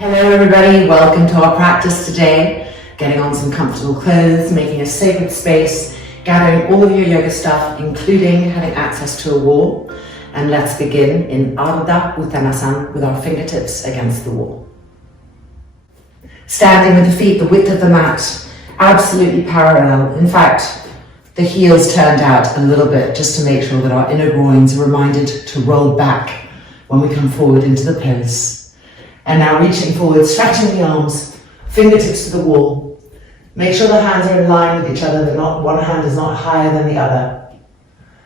Hello everybody, welcome to our practice today. Getting on some comfortable clothes, making a sacred space, gathering all of your yoga stuff, including having access to a wall. And let's begin in Ardha Uttanasana with our fingertips against the wall. Standing with the feet the width of the mat, absolutely parallel. In fact, the heels turned out a little bit just to make sure that our inner groins are reminded to roll back when we come forward into the pose. And now reaching forward, stretching the arms, fingertips to the wall. Make sure the hands are in line with each other, that not one hand is not higher than the other.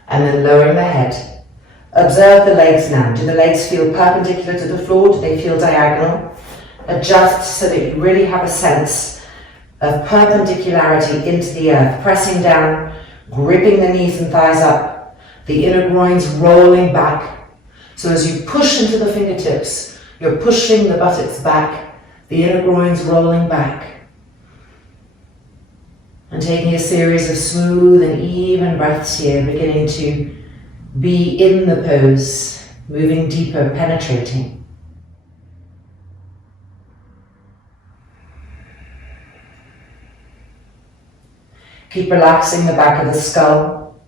And then lowering the head. Observe the legs now. Do the legs feel perpendicular to the floor? Do they feel diagonal? Adjust so that you really have a sense of perpendicularity into the earth. Pressing down, gripping the knees and thighs up. The inner groins rolling back. So as you push into the fingertips, you're pushing the buttocks back, the inner groins rolling back. And taking a series of smooth and even breaths here, beginning to be in the pose, moving deeper, penetrating. Keep relaxing the back of the skull.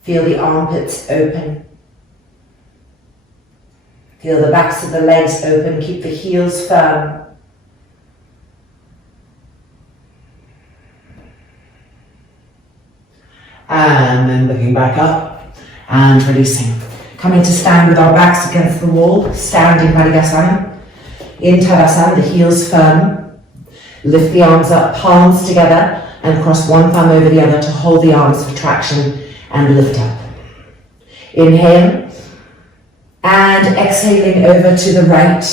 Feel the armpits open. Feel the backs of the legs open, keep the heels firm. And then looking back up and releasing. Coming to stand with our backs against the wall, standing Parigasana. In Tadasana, the heels firm. Lift the arms up, palms together, and cross one thumb over the other to hold the arms for traction and lift up. Inhale. And exhaling over to the right,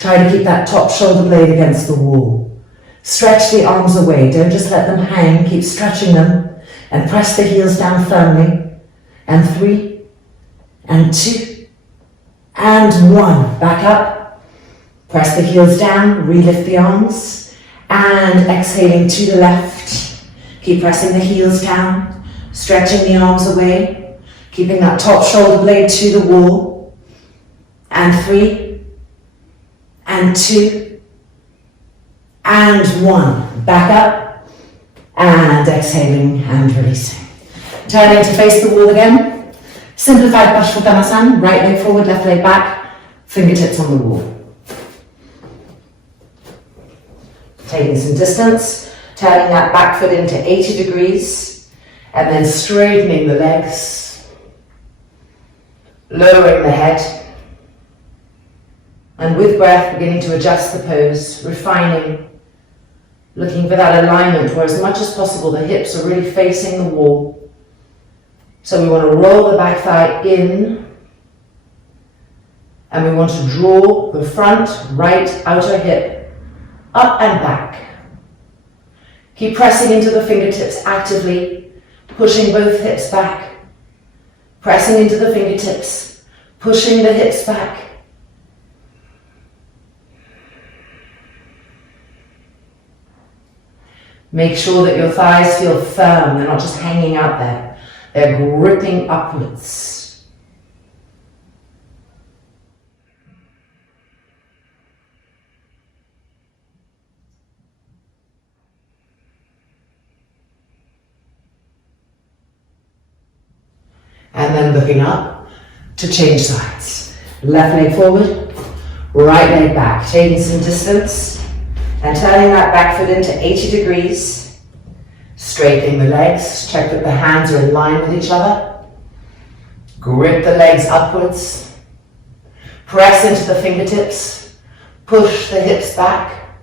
try to keep that top shoulder blade against the wall. Stretch the arms away, don't just let them hang, keep stretching them and press the heels down firmly. And 3, and 2, and 1. Back up, press the heels down, re-lift the arms and exhaling to the left. Keep pressing the heels down, stretching the arms away, keeping that top shoulder blade to the wall. And 3, and 2, and 1. Back up, and exhaling and releasing. Turning to face the wall again. Simplified Paschimottanasana, right leg forward, left leg back, fingertips on the wall. Taking some distance, turning that back foot into 80 degrees, and then straightening the legs, lowering the head. And with breath, beginning to adjust the pose, refining, looking for that alignment where as much as possible the hips are really facing the wall. So we want to roll the back thigh in, and we want to draw the front right outer hip up and back. Keep pressing into the fingertips actively, pushing both hips back, pressing into the fingertips, pushing the hips back. Make sure that your thighs feel firm, they're not just hanging out there, they're gripping upwards. And then looking up to change sides. Left leg forward, right leg back, taking some distance. And turning that back foot into 80 degrees, straightening the legs, check that the hands are in line with each other, grip the legs upwards, press into the fingertips, push the hips back.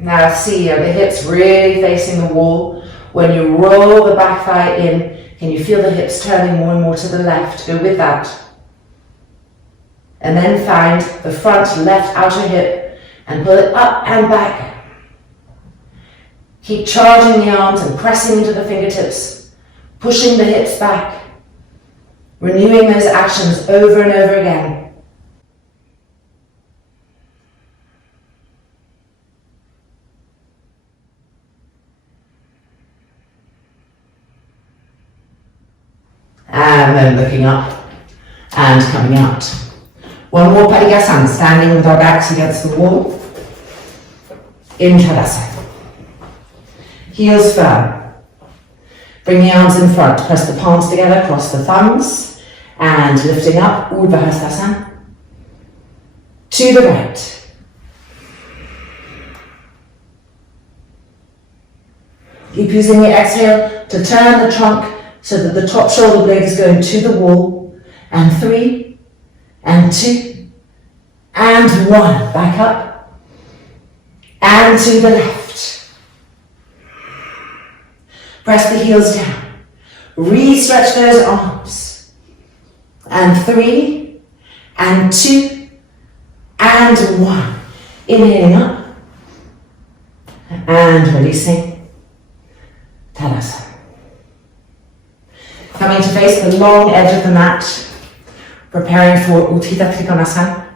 Now see, are the hips really facing the wall? When you roll the back thigh in, can you feel the hips turning more and more to the left? Go with that. And then find the front left outer hip and pull it up and back. Keep charging the arms and pressing into the fingertips, pushing the hips back, renewing those actions over and over again. And then looking up and coming out. One more Padikasana, standing with our backs against the wall. In Tadasana. Heels firm. Bring the arms in front. Press the palms together, cross the thumbs, and lifting up, Urdhva Hastasana. To the right. Keep using the exhale to turn the trunk so that the top shoulder blade is going to the wall. And 3, and 2, and 1. Back up. And to the left. Press the heels down. Re-stretch those arms. And 3, and 2, and 1. Inhaling up. And releasing. Tadasana. Coming to face the long edge of the mat, preparing for Utthita Trikonasana.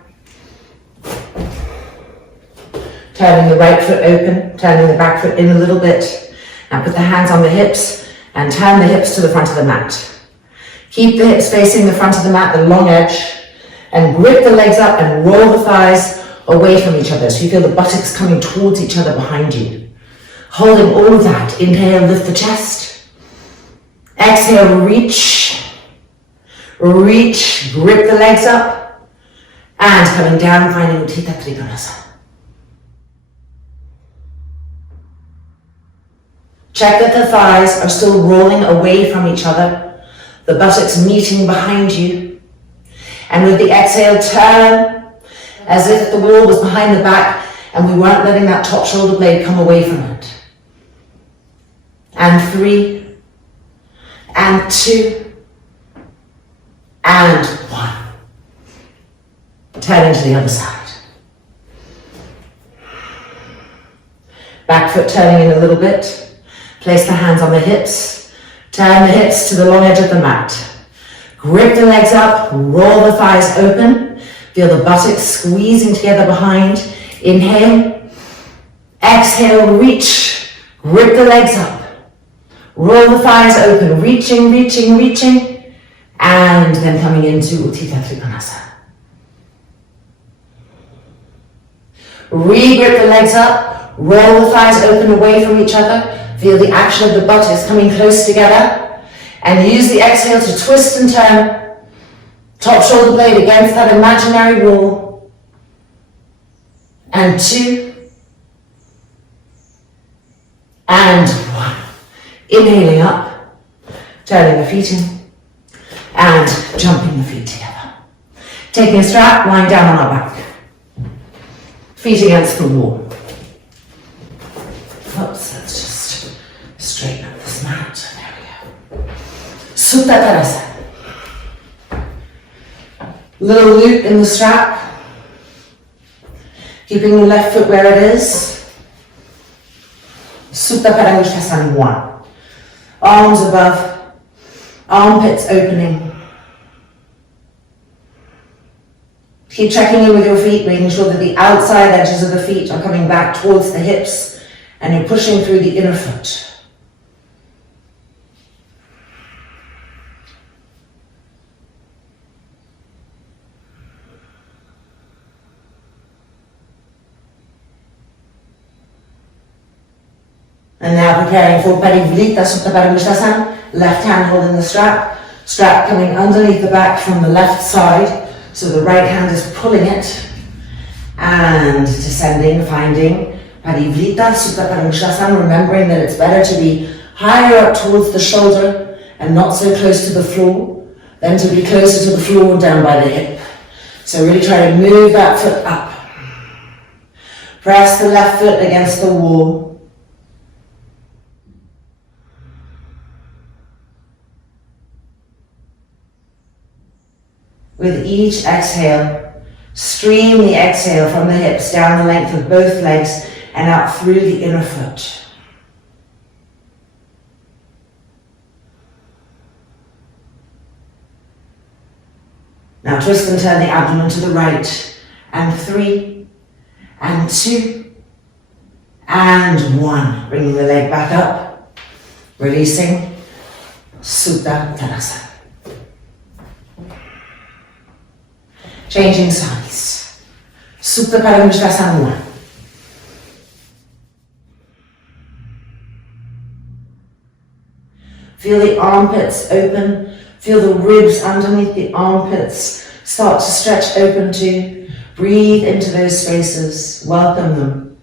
Turning the right foot open, turning the back foot in a little bit. Now put the hands on the hips and turn the hips to the front of the mat. Keep the hips facing the front of the mat, the long edge, and grip the legs up and roll the thighs away from each other so you feel the buttocks coming towards each other behind you. Holding all of that, inhale, lift the chest. Exhale, reach. Reach, grip the legs up. And coming down, finding Utthita Trikonasana. Check that the thighs are still rolling away from each other. The buttocks meeting behind you. And with the exhale, turn as if the wall was behind the back and we weren't letting that top shoulder blade come away from it. And 3, and 2, and 1. Turning to the other side. Back foot turning in a little bit. Place the hands on the hips. Turn the hips to the long edge of the mat. Grip the legs up, roll the thighs open. Feel the buttocks squeezing together behind. Inhale. Exhale, reach. Grip the legs up. Roll the thighs open, reaching, reaching, reaching, and then coming into Utthita Trikonasana. Re-grip the legs up, roll the thighs open away from each other, feel the action of the buttocks coming close together, and use the exhale to twist and turn, top shoulder blade against that imaginary wall, and 2, and 1. Inhaling up, turning the feet in, and jumping the feet together. Taking a strap, lying down on our back. Feet against the wall. Oops, let's just straighten up this mat. There we go. Supta Tadasana. Little loop in the strap. Keeping the left foot where it is. Supta Padangusthasana 1. Arms above, armpits opening. Keep checking in with your feet, making sure that the outside edges of the feet are coming back towards the hips and you're pushing through the inner foot. And now preparing for Parivrita Supta Parangusthasana, left hand holding the strap, strap coming underneath the back from the left side, so the right hand is pulling it, and descending, finding Parivrita Supta Parangusthasana, remembering that it's better to be higher up towards the shoulder and not so close to the floor, than to be closer to the floor and down by the hip. So really try to move that foot up. Press the left foot against the wall. With each exhale, stream the exhale from the hips down the length of both legs and out through the inner foot. Now twist and turn the abdomen to the right, and 3, and 2, and 1. Bringing the leg back up, releasing, Supta Tadasana. Changing sides. Supta Paramishvasana 1. Feel the armpits open. Feel the ribs underneath the armpits start to stretch open too. Breathe into those spaces. Welcome them.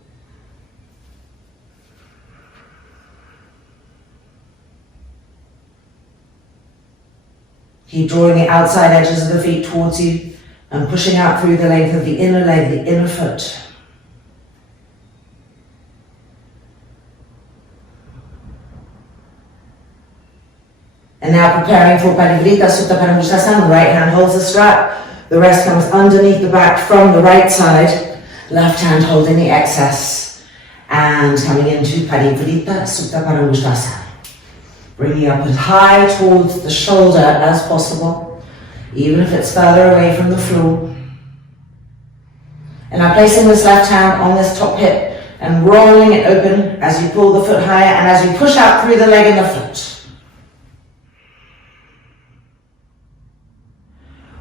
Keep drawing the outside edges of the feet towards you and pushing out through the length of the inner leg, the inner foot. And now preparing for Parivrita Sutta Paramudasana. Right hand holds the strap. The rest comes underneath the back from the right side. Left hand holding the excess. And coming into Parivrita Sutta Paramudasana. Bringing up as high towards the shoulder as possible, even if it's further away from the floor. And now placing this left hand on this top hip and rolling it open as you pull the foot higher and as you push out through the leg and the foot.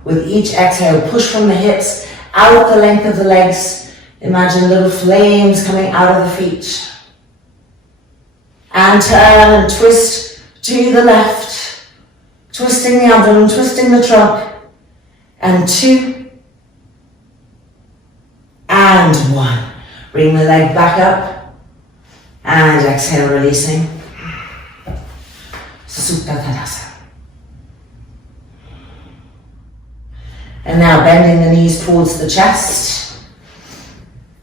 With each exhale, push from the hips, out the length of the legs. Imagine little flames coming out of the feet. And turn and twist to the left. Twisting the abdomen, twisting the trunk. And 2. And 1. Bring the leg back up. And exhale, releasing. Supta Tadasana. And now bending the knees towards the chest,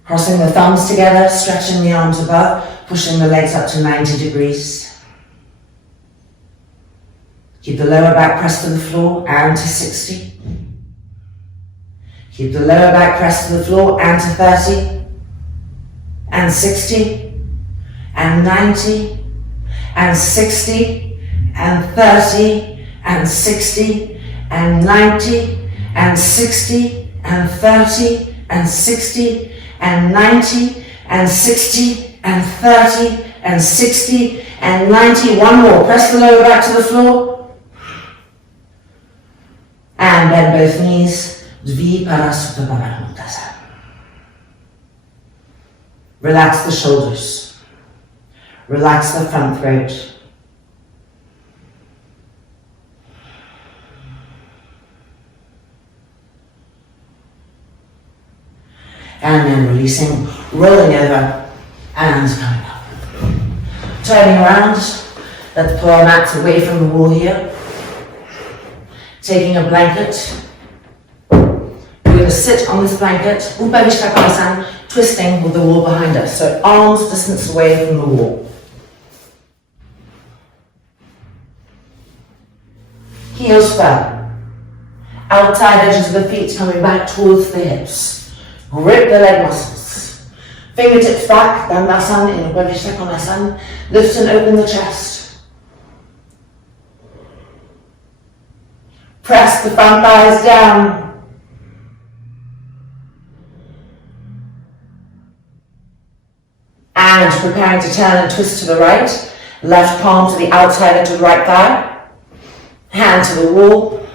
crossing the thumbs together, stretching the arms above, pushing the legs up to 90 degrees. Keep the lower back pressed to the floor and to 60. Keep the lower back pressed to the floor and to 30, and 60, and 90, and 60, and 30, and 60, and 90, and 60, and 30, and 60, and 90, and 60, and 30, and 60, and 90. One more. Press the lower back to the floor. And bend both knees. Dviparasutta Paramudasana. Relax the shoulders. Relax the front throat. And then releasing, rolling over, and coming up. Turning around, let the pull mat away from the wall here. Taking a blanket. We're going to sit on this blanket, Upavishtakanasana, twisting with the wall behind us. So arms distance away from the wall. Heels firm. Outside edges of the feet coming back towards the hips. Grip the leg muscles. Fingertips back, Dandasana in Upavishtakanasana. Lift and open the chest. Press the front thighs down. And preparing to turn and twist to the right. Left palm to the outside edge of the right thigh. Hand to the wall.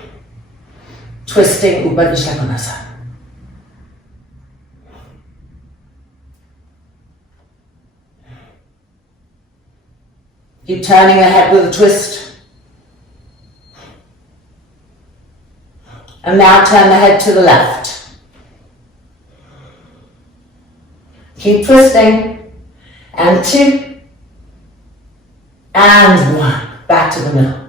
Twisting Upavishtakanasana. Keep turning the head with a twist. And now turn the head to the left. Keep twisting. And 2. And 1. Back to the middle.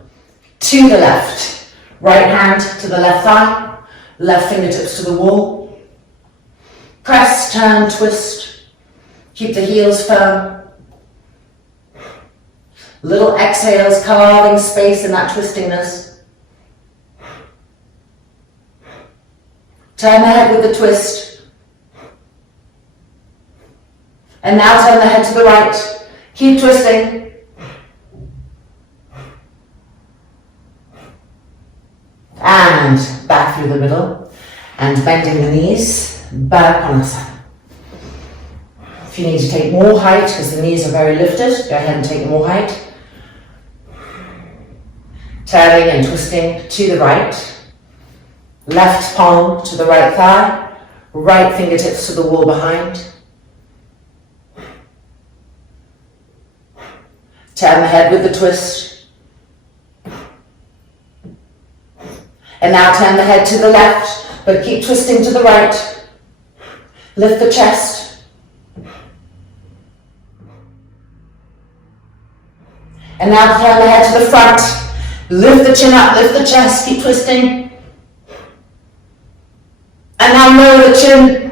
To the left. Right hand to the left thigh. Left fingertips to the wall. Press, turn, twist. Keep the heels firm. Little exhales, carving space in that twistingness. Turn the head with the twist. And now turn the head to the right. Keep twisting. And back through the middle. And bending the knees. Balanasana. If you need to take more height, because the knees are very lifted, go ahead and take more height. Turning and twisting to the right. Left palm to the right thigh, right fingertips to the wall behind. Turn the head with the twist. And now turn the head to the left, but keep twisting to the right. Lift the chest. And now turn the head to the front. Lift the chin up, lift the chest, keep twisting. And now lower the chin.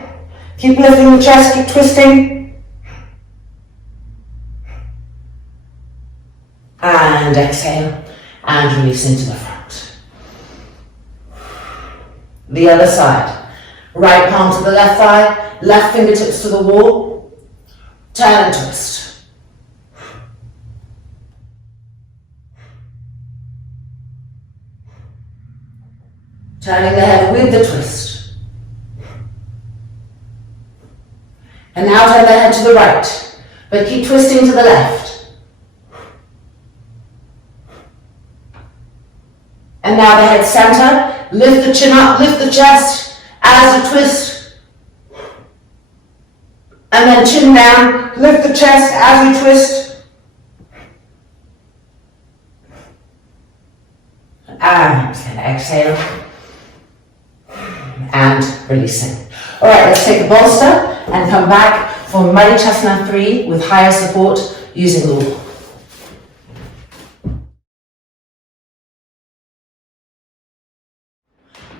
Keep lifting the chest, keep twisting. And exhale, and release into the front. The other side. Right palm to the left thigh, left fingertips to the wall. Turn and twist. Turning the head with the twist. And now turn the head to the right, but keep twisting to the left. And now the head center, lift the chin up, lift the chest as you twist. And then chin down, lift the chest as you twist. And exhale. And releasing. All right, let's take a bolster and come back for Madhyasana 3 with higher support using the wall.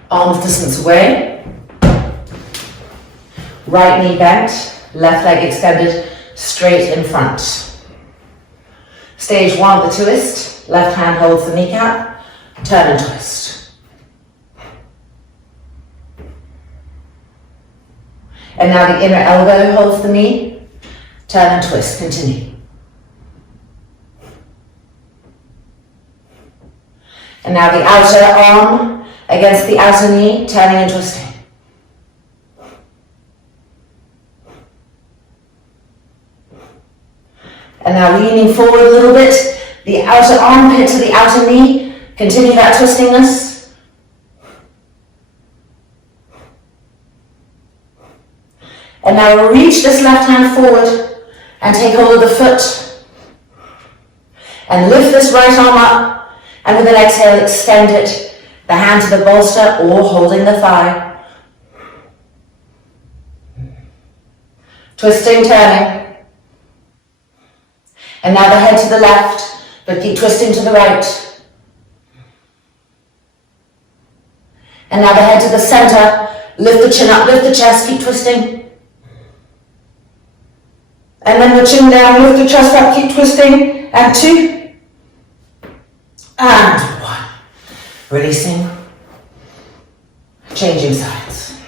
Arms distance away. Right knee bent, left leg extended, straight in front. Stage 1 of the twist. Left hand holds the kneecap, turn and twist. And now the inner elbow holds the knee, turn and twist, continue. And now the outer arm against the outer knee, turning and twisting. And now leaning forward a little bit, the outer armpit to the outer knee, continue that twistingness. And now reach this left hand forward and take hold of the foot. And lift this right arm up, and with an exhale, extend it, the hand to the bolster or holding the thigh. Twisting, turning. And now the head to the left, but keep twisting to the right. And now the head to the center, lift the chin up, lift the chest, keep twisting. And then the chin down, lift the chest up, keep twisting. And 2. And 1. Releasing. Changing sides.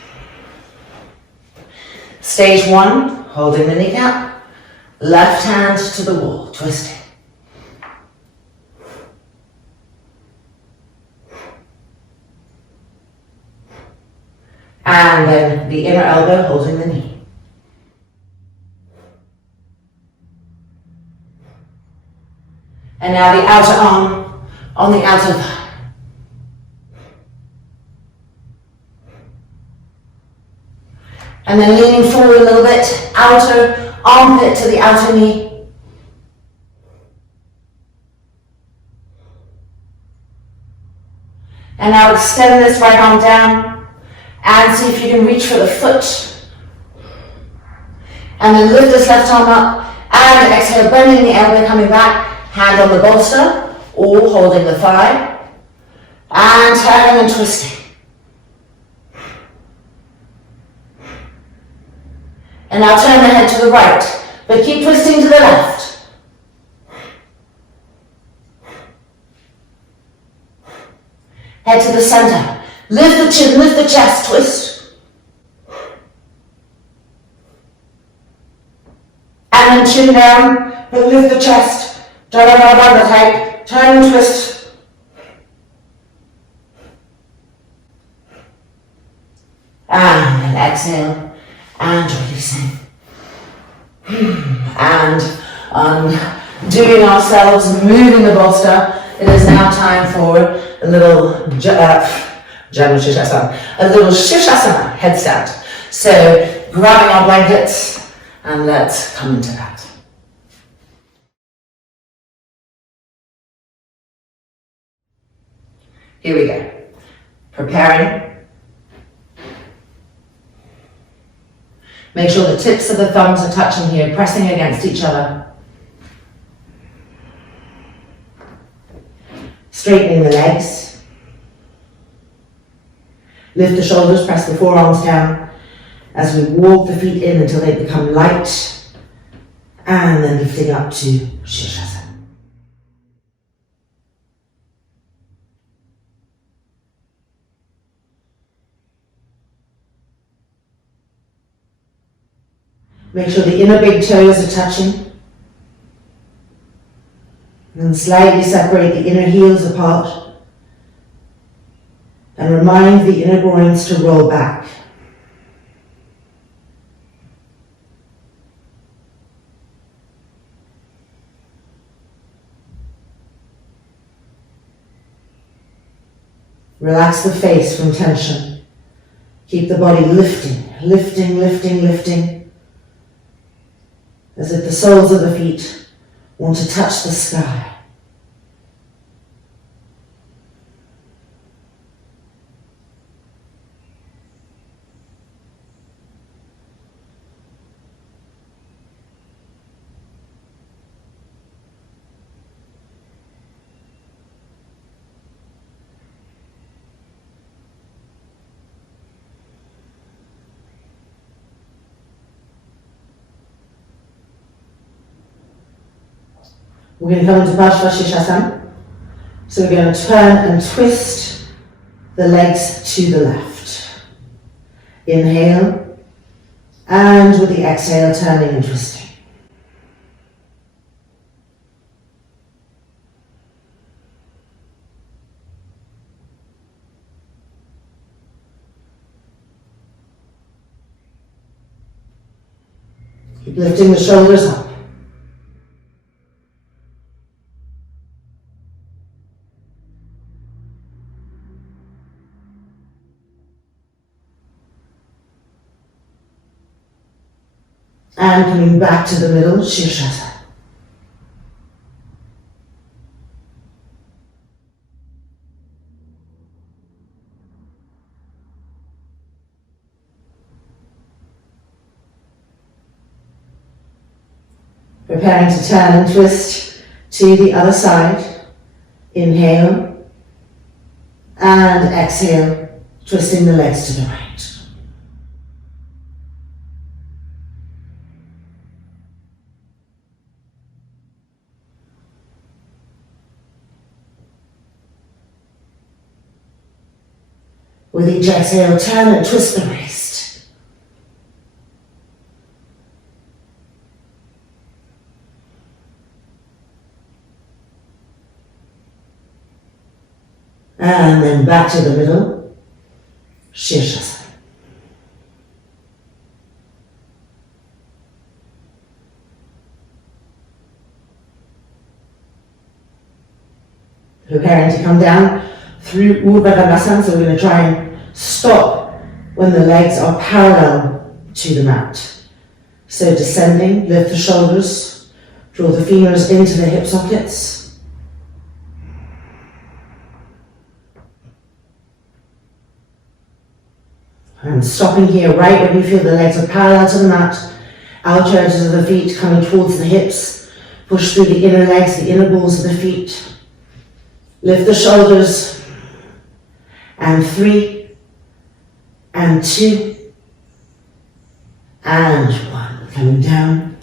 Stage 1, holding the kneecap. Left hand to the wall, twisting. And then the inner elbow holding the knee. And now the outer arm on the outer thigh. And then leaning forward a little bit, outer armpit to the outer knee. And now extend this right arm down and see if you can reach for the foot. And then lift this left arm up and exhale, bending the elbow, coming back. Hand on the bolster or holding the thigh. And turning and twisting. And now turn the head to the right, but keep twisting to the left. Head to the center. Lift the chin, lift the chest, twist. And then chin down, but lift the chest. Turn the type, turn and twist. And exhale, and releasing. And undoing ourselves, moving the bolster. It is now time for a little General Shirshasana. A little Shirshasana headstand. So grabbing our blankets and let's come into that. Here we go. Preparing. Make sure the tips of the thumbs are touching here, pressing against each other. Straightening the legs. Lift the shoulders, press the forearms down as we walk the feet in until they become light, and then lifting up to Shirshasana. Make sure the inner big toes are touching. And slightly separate the inner heels apart. And remind the inner groins to roll back. Relax the face from tension. Keep the body lifting, lifting, lifting, lifting. As if the soles of the feet want to touch the sky. We're going to come into Shirshasana. So we're going to turn and twist the legs to the left. Inhale, and with the exhale, turning and twisting. Keep lifting the shoulders up. And coming back to the middle, Shirshasana. Preparing to turn and twist to the other side. Inhale and exhale, twisting the legs to the right. With each exhale, turn and twist the wrist. And then back to the middle, Shirshasana. Preparing to come down through Urdhva, so we're going to try and stop when the legs are parallel to the mat. So descending, lift the shoulders, draw the femurs into the hip sockets. And stopping here right when you feel the legs are parallel to the mat, outer edges of the feet coming towards the hips. Push through the inner legs, the inner balls of the feet. Lift the shoulders. And 3, and 2, and 1. Coming down.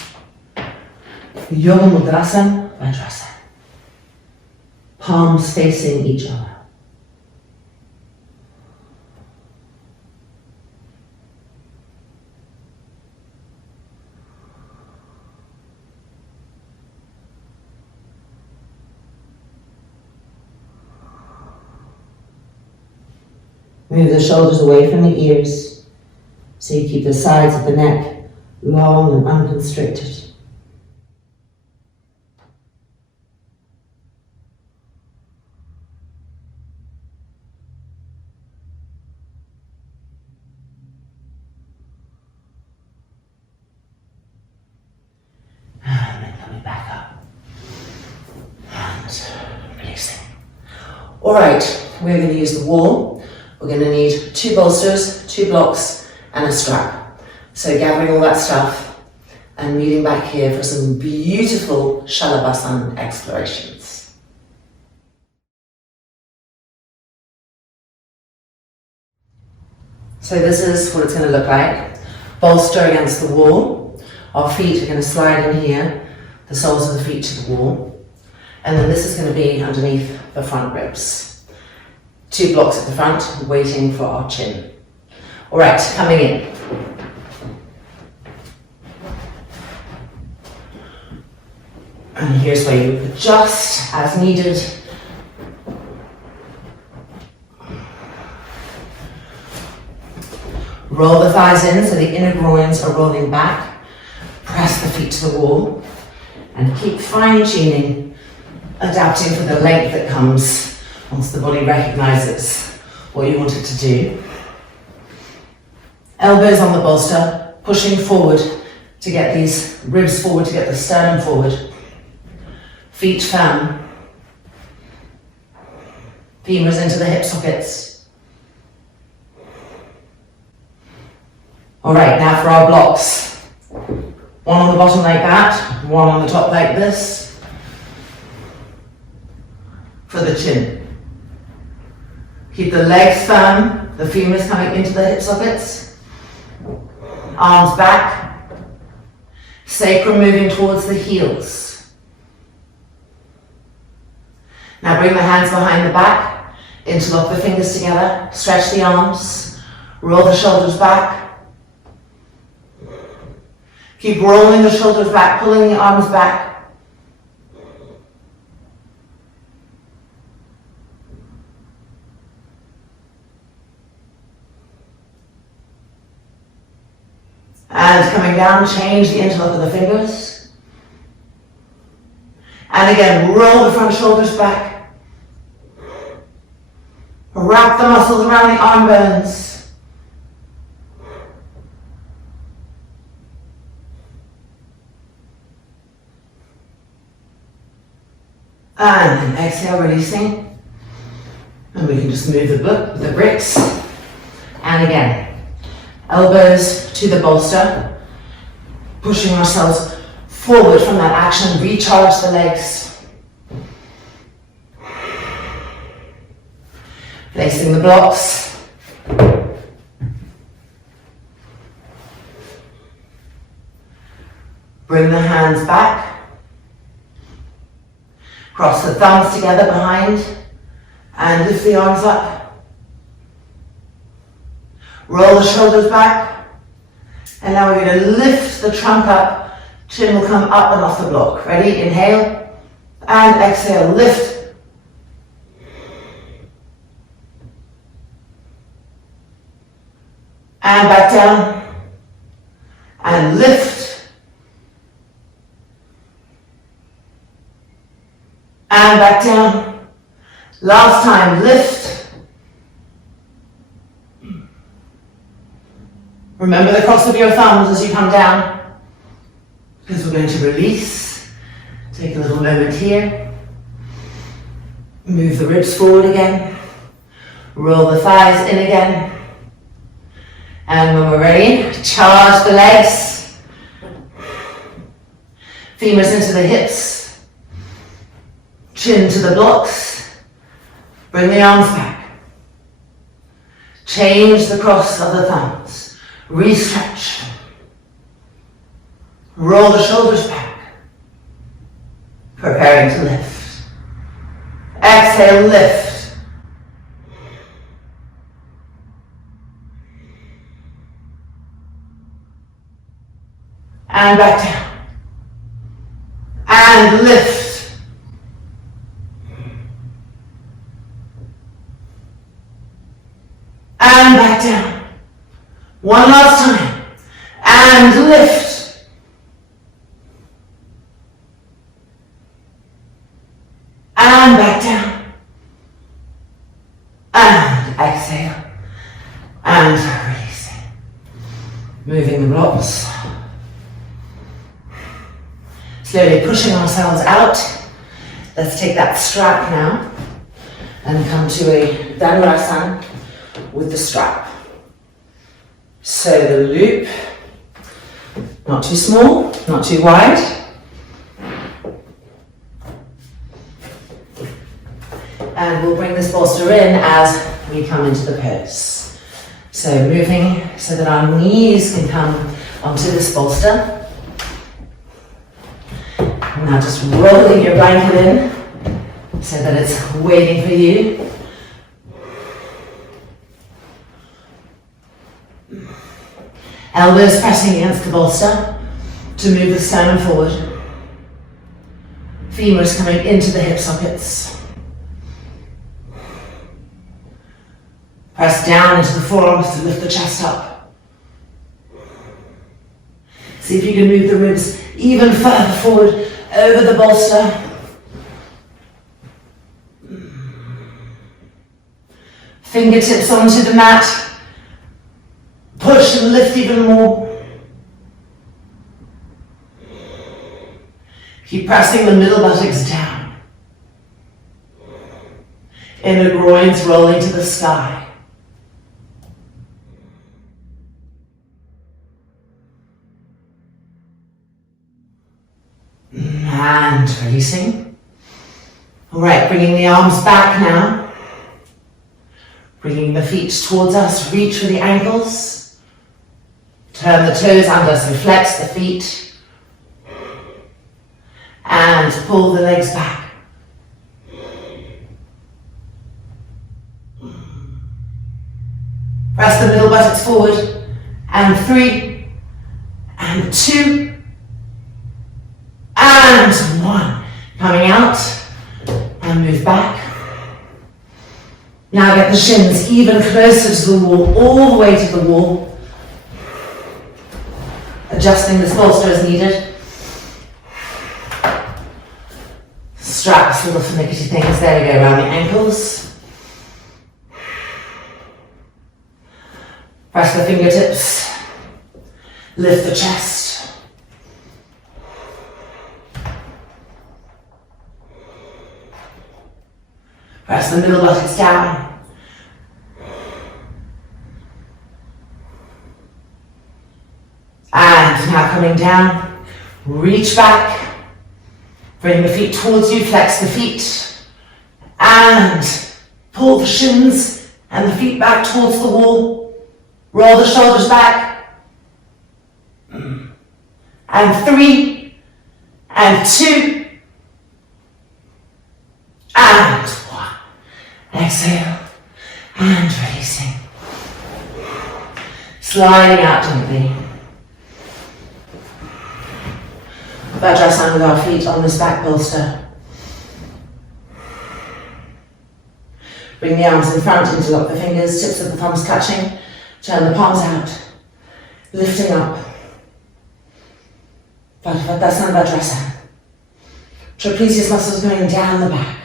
Yoga Mudrasana, Vajrasana. Palms facing each other. Move the shoulders away from the ears so you keep the sides of the neck long and unconstricted. All right, we're going to use the wall. We're going to need 2 bolsters, 2 blocks, and a strap. So gathering all that stuff and meeting back here for some beautiful Shalabasan explorations. So this is what it's going to look like. Bolster against the wall. Our feet are going to slide in here, the soles of the feet to the wall. And then this is going to be underneath the front ribs. 2 blocks at the front, waiting for our chin. All right, coming in. And here's where you adjust as needed. Roll the thighs in so the inner groins are rolling back. Press the feet to the wall and keep fine-tuning, adapting for the length that comes once the body recognizes what you want it to do. Elbows on the bolster, pushing forward to get these ribs forward, to get the sternum forward. Feet firm. Femurs into the hip sockets. All right, now for our blocks. 1 on the bottom like that, 1 on the top like this. For the chin. Keep the legs firm, the femurs coming into the hip sockets. Arms back. Sacrum moving towards the heels. Now bring the hands behind the back, interlock the fingers together, stretch the arms, roll the shoulders back. Keep rolling the shoulders back, pulling the arms back. And coming down, change the interlock of the fingers. And again, roll the front shoulders back. Wrap the muscles around the arm bones. And then exhale, releasing. And we can just move the bricks. And again, elbows to the bolster. Pushing ourselves forward from that action, recharge the legs. Placing the blocks. Bring the hands back. Cross the thumbs together behind and lift the arms up. Roll the shoulders back. And now we're going to lift the trunk up. Chin will come up and off the block. Ready? Inhale and exhale. Lift. And back down. And lift. And back down. Last time, lift. Remember the cross of your thumbs as you come down, because we're going to release. Take a little moment here. Move the ribs forward again. Roll the thighs in again. And when we're ready, charge the legs. Femurs into the hips. Chin to the blocks. Bring the arms back. Change the cross of the thumbs. Re-stretch. Roll the shoulders back. Preparing to lift. Exhale, lift. And back down. And lift. And back down. One last time. And lift. And back down. And exhale. And releasing. Moving the blocks. Slowly pushing ourselves out. Let's take that strap now and come to a Dhanurasana with the strap. So the loop, not too small, not too wide. And we'll bring this bolster in as we come into the pose. So moving so that our knees can come onto this bolster. Now just rolling your blanket in so that it's waiting for you. Elbows pressing against the bolster to move the sternum forward. Femurs coming into the hip sockets. Press down into the forearms to lift the chest up. See if you can move the ribs even further forward over the bolster. Fingertips onto the mat. Push and lift even more. Keep pressing the middle buttocks down. Inner groins rolling to the sky. And releasing. All right, bringing the arms back now. Bringing the feet towards us, reach for the ankles. Turn the toes under, so flex the feet. And pull the legs back. Press the middle buttocks forward. And 3, and 2, and 1. Coming out, and move back. Now get the shins even closer to the wall, all the way to the wall. Adjusting this bolster as needed. Straps, little finicky things, there we go, around the ankles. Press the fingertips. Lift the chest. Press the middle buttocks down. And now coming down, reach back. Bring the feet towards you, flex the feet. And pull the shins and the feet back towards the wall. Roll the shoulders back. And 3, and 2, and 1. Exhale, and releasing. Sliding out gently. Vajrasana with our feet on this back bolster. Bring the arms in front, interlock the fingers, tips of the thumbs touching. Turn the palms out. Lifting up. Vajrasana, Vajrasana. Trapezius muscles going down the back.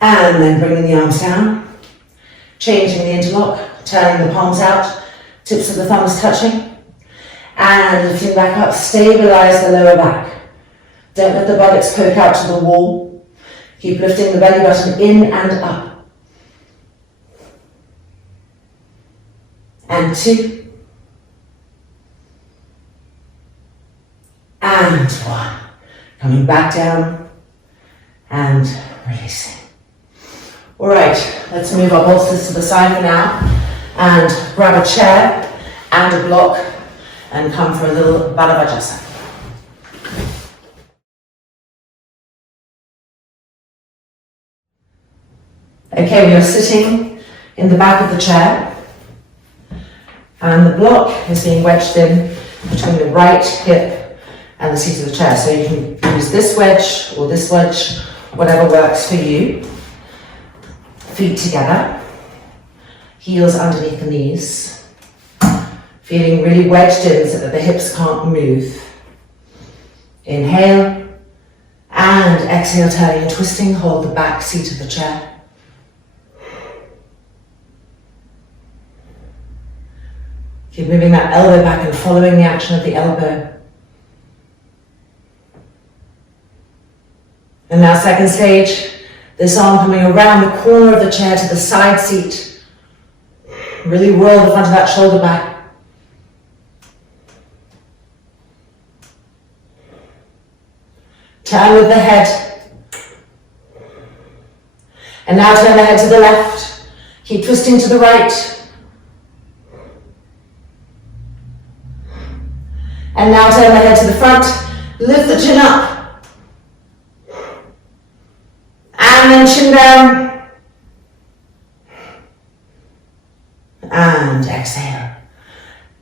And then bringing the arms down, changing the interlock, turning the palms out, tips of the thumbs touching, and lifting back up, stabilize the lower back. Don't let the buttocks poke out to the wall. Keep lifting the belly button in and up. And 2. And 1. Coming back down and releasing. All right, let's move our bolsters to the side for now and grab a chair and a block and come for a little Balavajrasana. Okay, we are sitting in the back of the chair and the block is being wedged in between the right hip and the seat of the chair. So you can use this wedge or this wedge, whatever works for you. Feet together, heels underneath the knees, feeling really wedged in so that the hips can't move. Inhale and exhale, turning and twisting, hold the back seat of the chair. Keep moving that elbow back and following the action of the elbow. And now second stage, this arm coming around the corner of the chair to the side seat. Really roll the front of that shoulder back. Turn with the head. And now turn the head to the left. Keep twisting to the right. And now turn the head to the front. Lift the chin up. And then chin down. And exhale.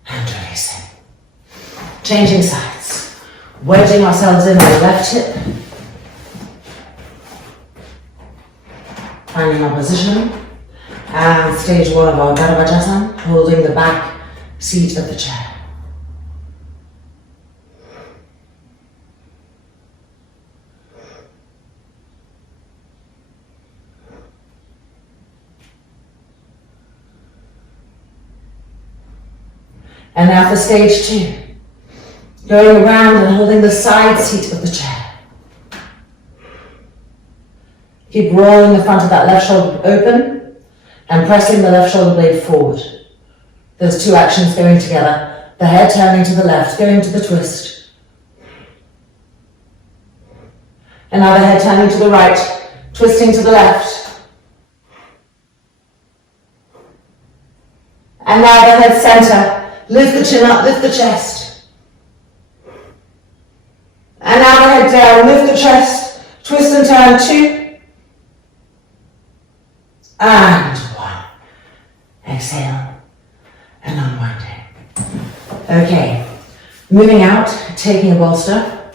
And releasing. Changing sides. Wedging ourselves in with the left hip. Finding our position. And stage one of our Garbhajasana, holding the back seat of the chair. And now for stage two. Going around and holding the side seat of the chair. Keep rolling the front of that left shoulder open and pressing the left shoulder blade forward. Those two actions going together. The head turning to the left, going to the twist. And now the head turning to the right, twisting to the left. And now the head center. Lift the chin up, lift the chest. And now the head down, lift the chest, twist and turn, 2. And 1. Exhale and unwinding. Okay, moving out, taking a bolster.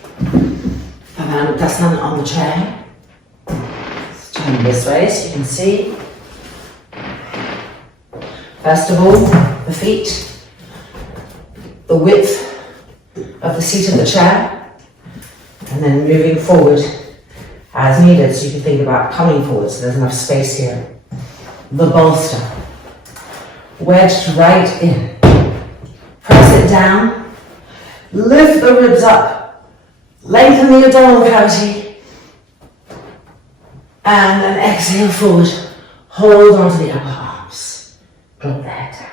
Vibrancy on the chair. Let's turn this way so you can see. First of all, the feet. The width of the seat of the chair, and then moving forward as needed, so you can think about coming forward so there's enough space here. The bolster, wedged right in, press it down, lift the ribs up, lengthen the abdominal cavity, and then exhale forward, hold onto the upper arms, drop the head down.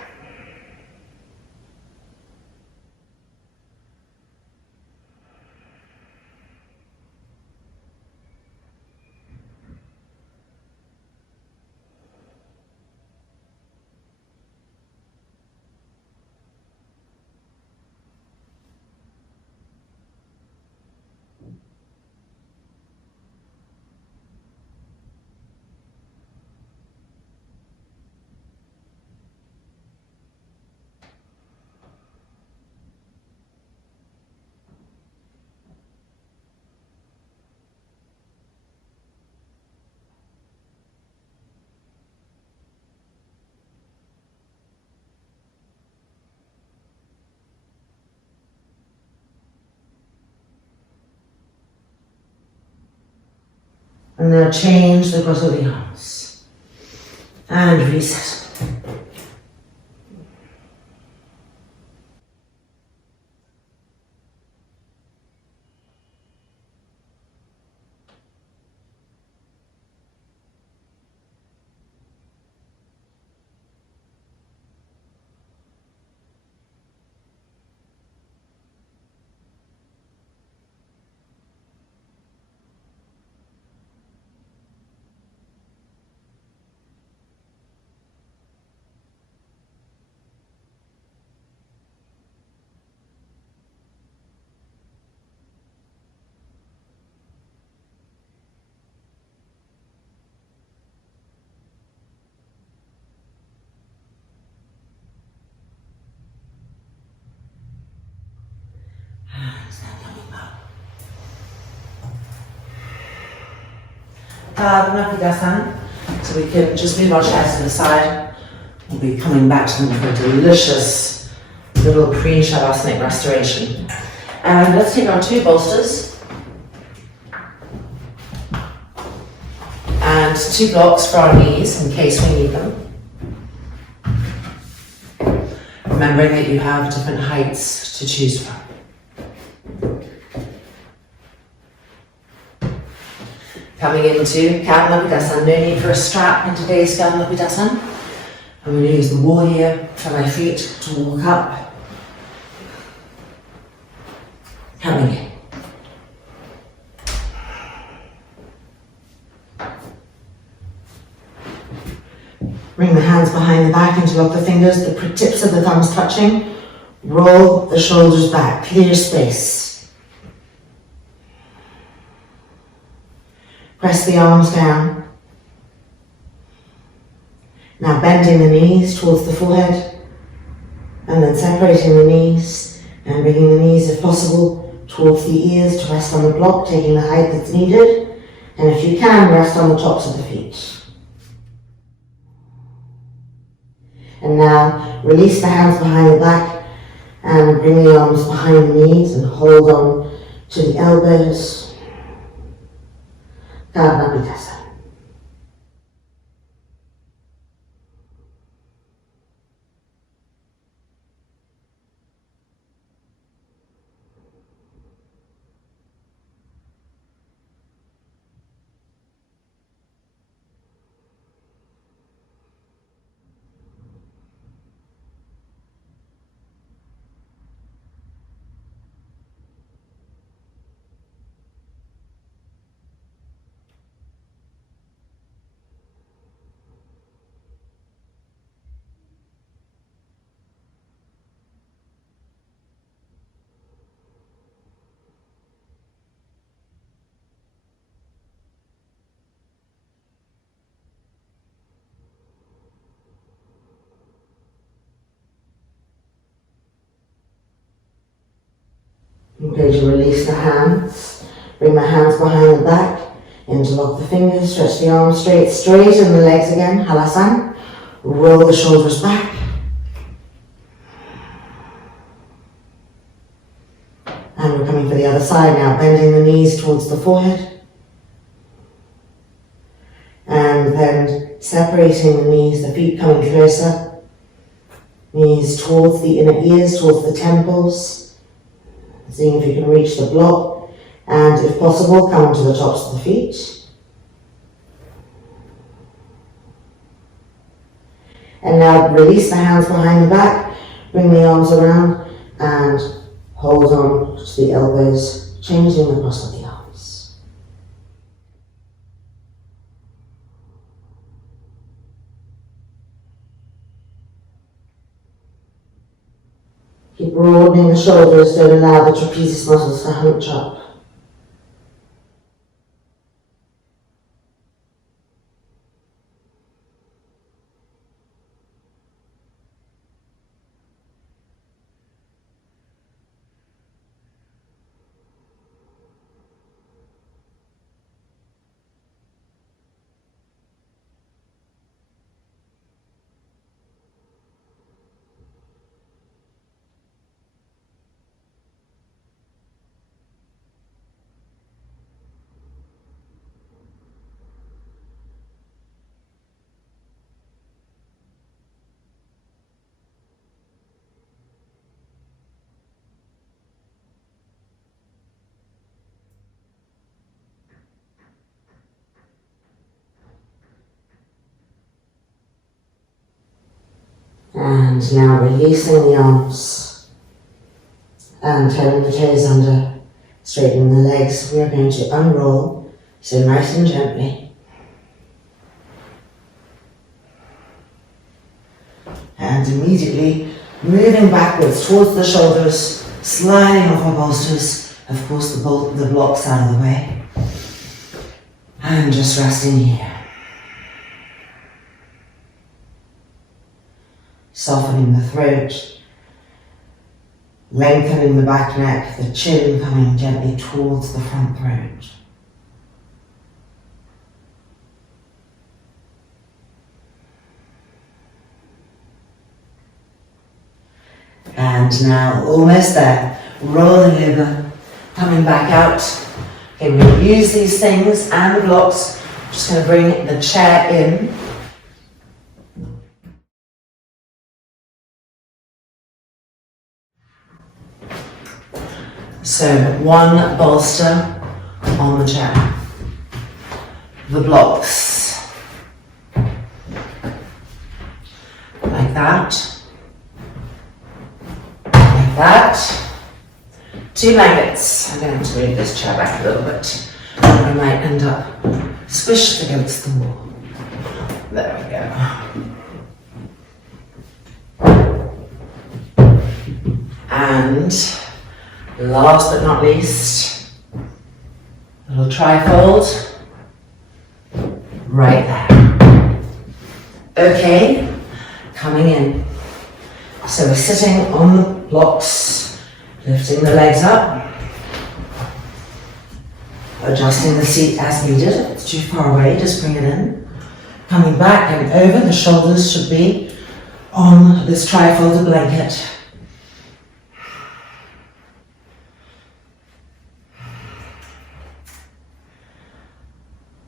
And now change the cross of the arms. And reset. So we can just move our chairs to the side. We'll be coming back to them for a delicious little pre-shavasanic restoration. And let's take our 2 bolsters and 2 blocks for our knees in case we need them. Remembering that you have different heights to choose from. Coming into Kapalabhidasana, no need for a strap in today's Kapalabhidasana. I'm going to use the wall here for my feet to walk up. Coming in. Bring the hands behind the back, interlock the fingers, the tips of the thumbs touching. Roll the shoulders back, clear space. Press the arms down. Now bending the knees towards the forehead, and then separating the knees and bringing the knees, if possible, towards the ears to rest on the block, taking the height that's needed. And if you can, rest on the tops of the feet. And now release the hands behind the back and bring the arms behind the knees and hold on to the elbows. Kapalabhidasana. I'm going to release the hands, bring my hands behind the back, interlock the fingers, stretch the arms straight, straighten the legs again, halasana. Roll the shoulders back. And we're coming for the other side now, bending the knees towards the forehead. And then separating the knees, the feet coming closer. Knees towards the inner ears, towards the temples. Seeing if you can reach the block, and if possible, come to the tops of the feet. And now release the hands behind the back, bring the arms around, and hold on to the elbows, changing the cross of the arms. Keep broadening the shoulders, don't allow the trapezius muscles to hunch up. And now releasing the arms and turning the toes under, straightening the legs. We are going to unroll, so nice and gently. And immediately moving backwards towards the shoulders, sliding off our bolsters, of course the blocks out of the way. And just resting here. Softening the throat, lengthening the back neck, the chin coming gently towards the front throat. And now, almost there, rolling over, coming back out. Okay, we're going to use these things and the blocks. I'm just going to bring the chair in. So one bolster on the chair. the blocks. Like that. Like that. 2 blankets. I'm going to move this chair back a little bit. I might end up squished against the wall. There we go. And last but not least, little trifold right there. Okay, coming in. So we're sitting on the blocks, lifting the legs up, adjusting the seat as needed. If it's too far away, just bring it in. Coming back and over, the shoulders should be on this trifolded blanket.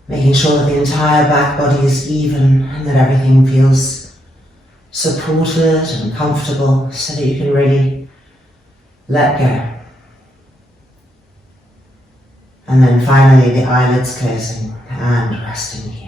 Making sure that the entire back body is even and that everything feels supported and comfortable so that you can really let go. And then finally the eyelids closing and resting here.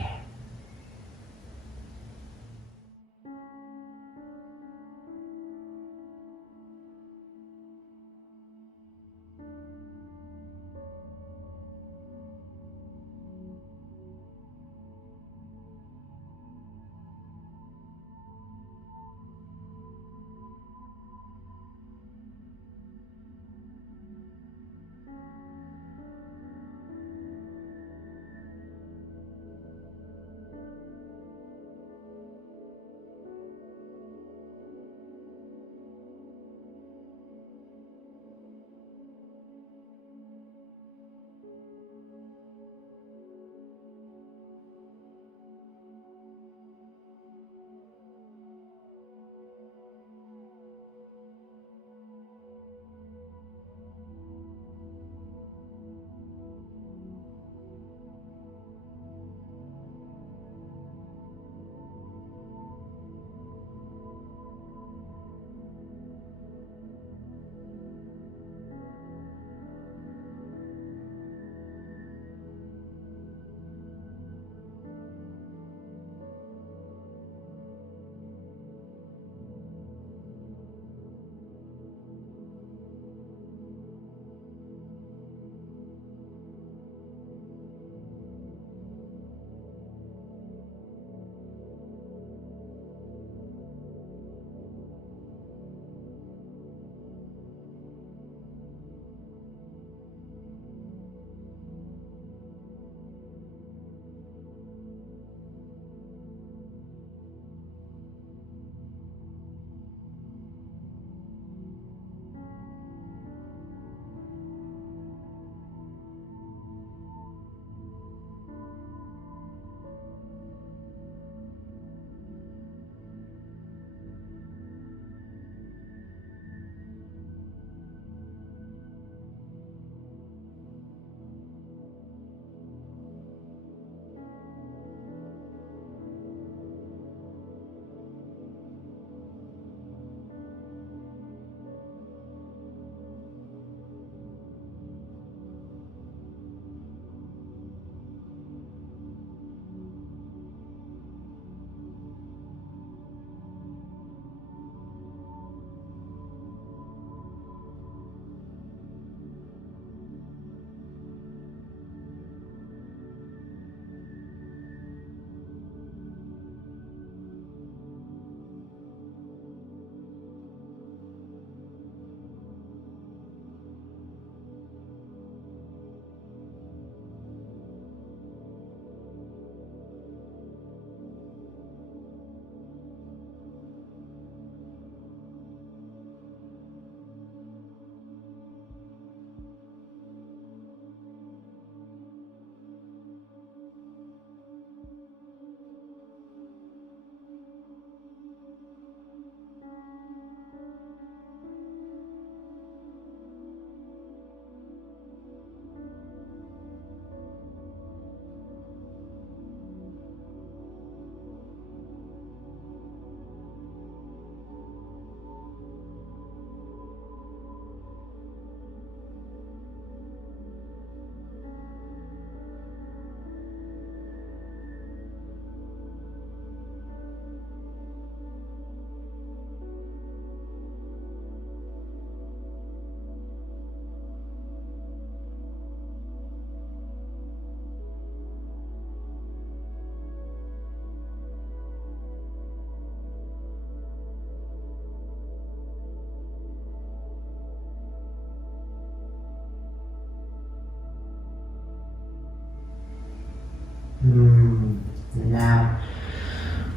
Now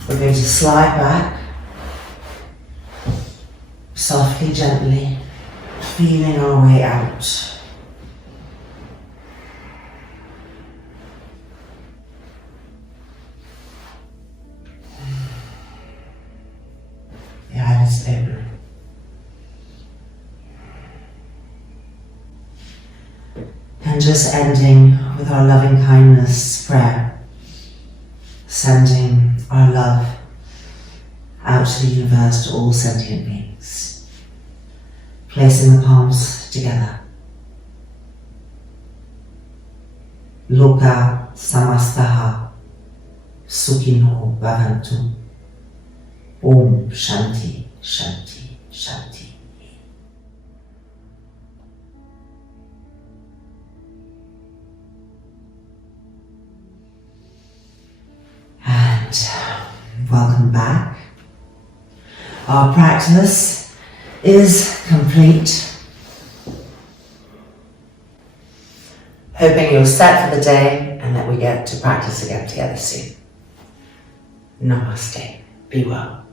we're going to slide back, softly, gently, feeling our way out. The eyelids open. And just ending with our loving kindness prayer, sending our love out to the universe, to all sentient beings, placing the palms together. Loka samastaha sukhino bhavantu. Om Shanti, Shanti, Shanti. And welcome back. Our practice is complete. Hoping you're set for the day and that we get to practice again together soon. Namaste. Be well.